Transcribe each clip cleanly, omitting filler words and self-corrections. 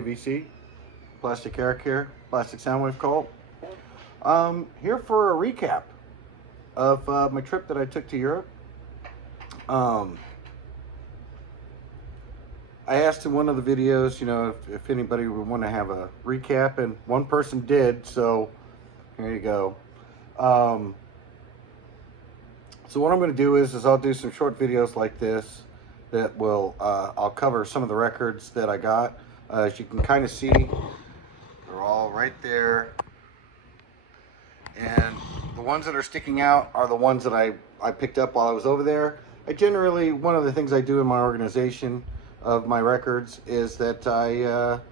AVC, Plastic Air Care, Plastic Soundwave Cult. Here for a recap of my trip that I took to Europe. I asked in one of the videos, if anybody would want to have a recap, and one person did, so here you go. So what I'm going to do is I'll do some short videos like this that will, I'll cover some of the records that I got. As you can kind of see, they're all right there. And the ones that are sticking out are the ones that I picked up while I was over there. One of the things I do in my organization of my records is that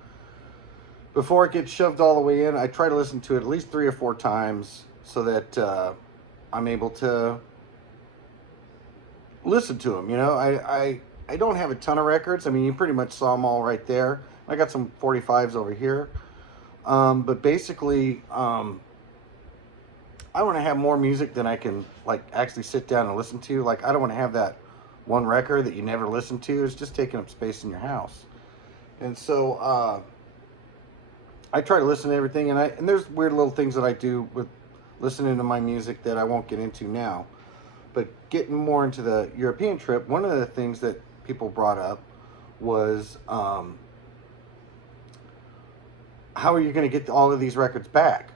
before it gets shoved all the way in, I try to listen to it at least 3 or 4 times so that I'm able to listen to them. I don't have a ton of records. I mean, you pretty much saw them all right there. I got some 45s over here. But basically, I want to have more music than I can actually sit down and listen to. I don't want to have that one record that you never listen to. It's just taking up space in your house. And so I try to listen to everything, and there's weird little things that I do with listening to my music that I won't get into now. But getting more into the European trip, one of the things that people brought up was how are you going to get all of these records back?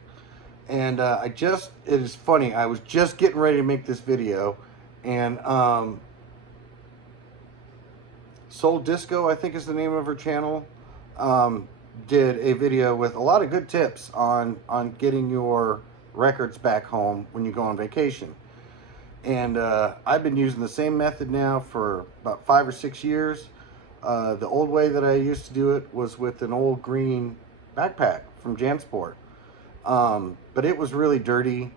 And it is funny, I was just getting ready to make this video, and Souldisco, I think is the name of her channel, did a video with a lot of good tips on getting your records back home when you go on vacation. And I've been using the same method now for about 5 or 6 years. The old way that I used to do it was with an old green backpack from JanSport. But it was really dirty.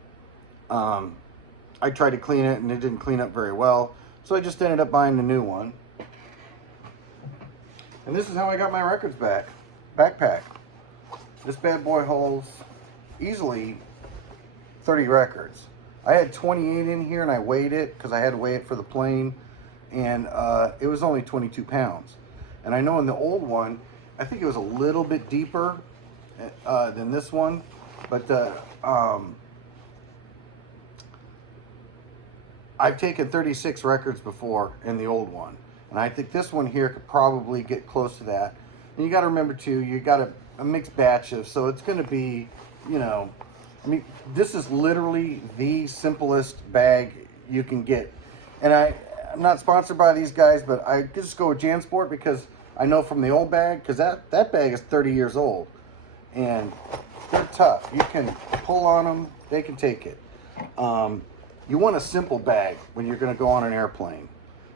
I tried to clean it and it didn't clean up very well. So I just ended up buying a new one. And this is how I got my records back. Backpack. This bad boy holds easily 30 records. I had 28 in here and I weighed it because I had to weigh it for the plane. And it was only 22 pounds. And I know in the old one, I think it was a little bit deeper than this one. But I've taken 36 records before in the old one. And I think this one here could probably get close to that. And you got to remember too, you got a mixed batch of, so it's going to be, I mean, this is literally the simplest bag you can get. And I'm not sponsored by these guys, but I just go with JanSport because I know from the old bag, because that bag is 30 years old. And they're tough. You can pull on them, they can take it. You want a simple bag when you're going to go on an airplane.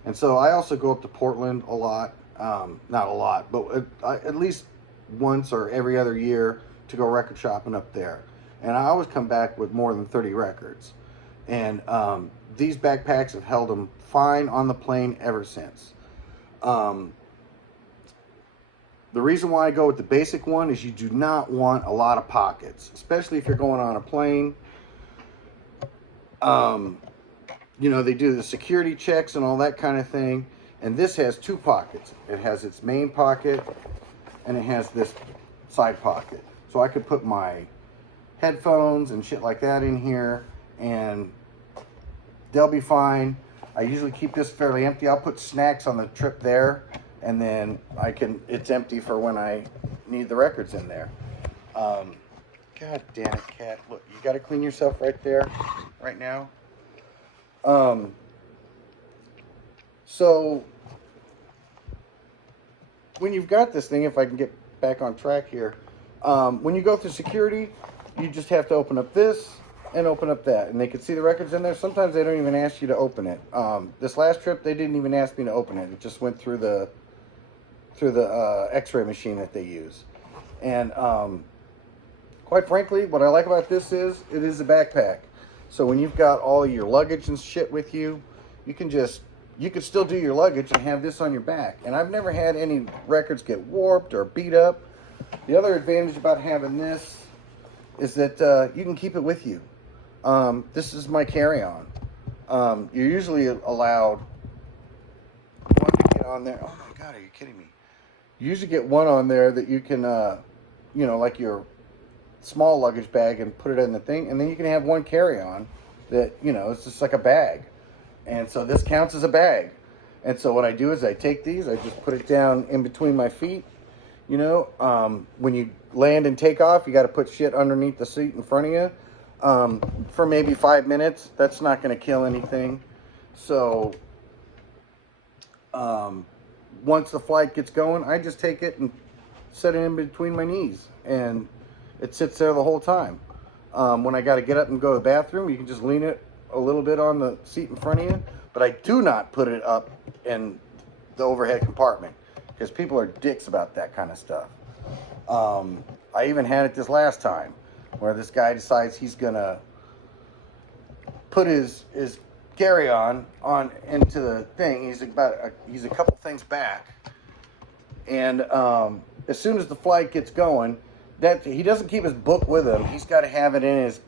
And so I also go up to Portland a lot. Not a lot, but at least once or every other year to go record shopping up there. And I always come back with more than 30 records. And these backpacks have held them fine on the plane ever since. The reason why I go with the basic one is you do not want a lot of pockets, especially if you're going on a plane. They do the security checks and all that kind of thing. And this has 2 pockets. It has its main pocket and it has this side pocket. So I could put my headphones and shit like that in here and they'll be fine. I usually keep this fairly empty. I'll put snacks on the trip there and then it's empty for when I need the records in there. God damn it, cat. Look, you got to clean yourself right there, right now. So when you've got this thing, if I can get back on track here, when you go through security, you just have to open up this and open up that, and they can see the records in there. Sometimes they don't even ask you to open it. This last trip, they didn't even ask me to open it. It just went through the X-ray machine that they use. And quite frankly, what I like about this is it is a backpack. So when you've got all your luggage and shit with you, you can still do your luggage and have this on your back. And I've never had any records get warped or beat up. The other advantage about having this is that you can keep it with you. This is my carry-on. You're usually allowed one to get on there. Oh my God, are you kidding me? You usually get one on there that you can, you know, like your small luggage bag and put it in the thing, and then you can have one carry-on that, you know, it's just like a bag. And so this counts as a bag. And so what I do is I take these, I just put it down in between my feet. You know, when you land and take off, you got to put shit underneath the seat in front of you for maybe 5 minutes. That's not going to kill anything. So once the flight gets going, I just take it and set it in between my knees, and it sits there the whole time. When I got to get up and go to the bathroom, you can just lean it a little bit on the seat in front of you, but I do not put it up in the overhead compartment because people are dicks about that kind of stuff. I even had it this last time where this guy decides he's gonna put his carry-on on into the thing. He's a couple things back, and as soon as the flight gets going, that he doesn't keep his book with him. He's got to have it in his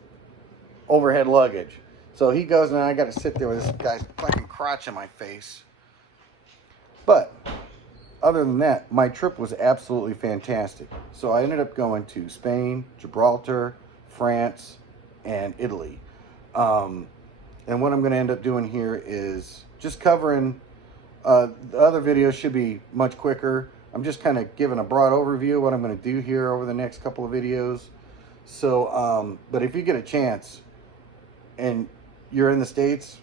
overhead luggage. So he goes, and I got to sit there with this guy's fucking crotch in my face. But other than that, my trip was absolutely fantastic. So I ended up going to Spain, Gibraltar, France, and Italy. And what I'm going to end up doing here is just covering, the other videos should be much quicker. I'm just kind of giving a broad overview of what I'm going to do here over the next couple of videos. So, but if you get a chance and you're in the States,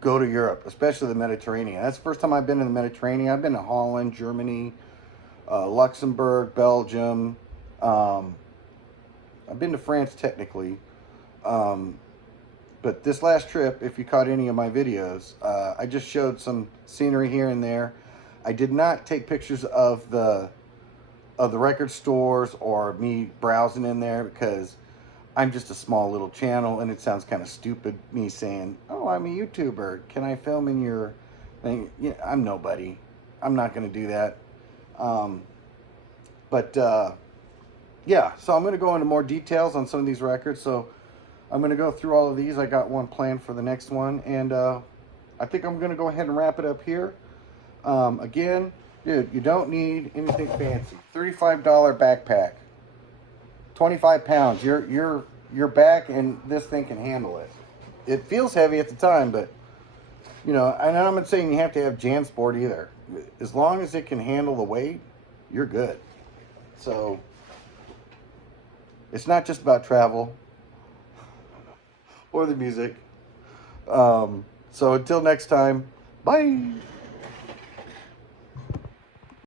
go to Europe, especially the Mediterranean. That's the first time I've been in the Mediterranean. I've been to Holland, Germany, Luxembourg, Belgium. I've been to France technically. But this last trip, if you caught any of my videos, I just showed some scenery here and there. I did not take pictures of the record stores or me browsing in there because I'm just a small little channel, and it sounds kind of stupid me saying, "Oh, I'm a YouTuber. Can I film in your thing?" Yeah, I'm nobody. I'm not going to do that. Yeah, so I'm going to go into more details on some of these records. So I'm going to go through all of these. I got one planned for the next one, and I think I'm going to go ahead and wrap it up here. Again, dude, you don't need anything fancy. $35 backpack. 25 pounds. Your back and this thing can handle it. It feels heavy at the time, but you know, and I'm not saying you have to have JanSport either. As long as it can handle the weight, you're good. So it's not just about travel or the music. So until next time, bye.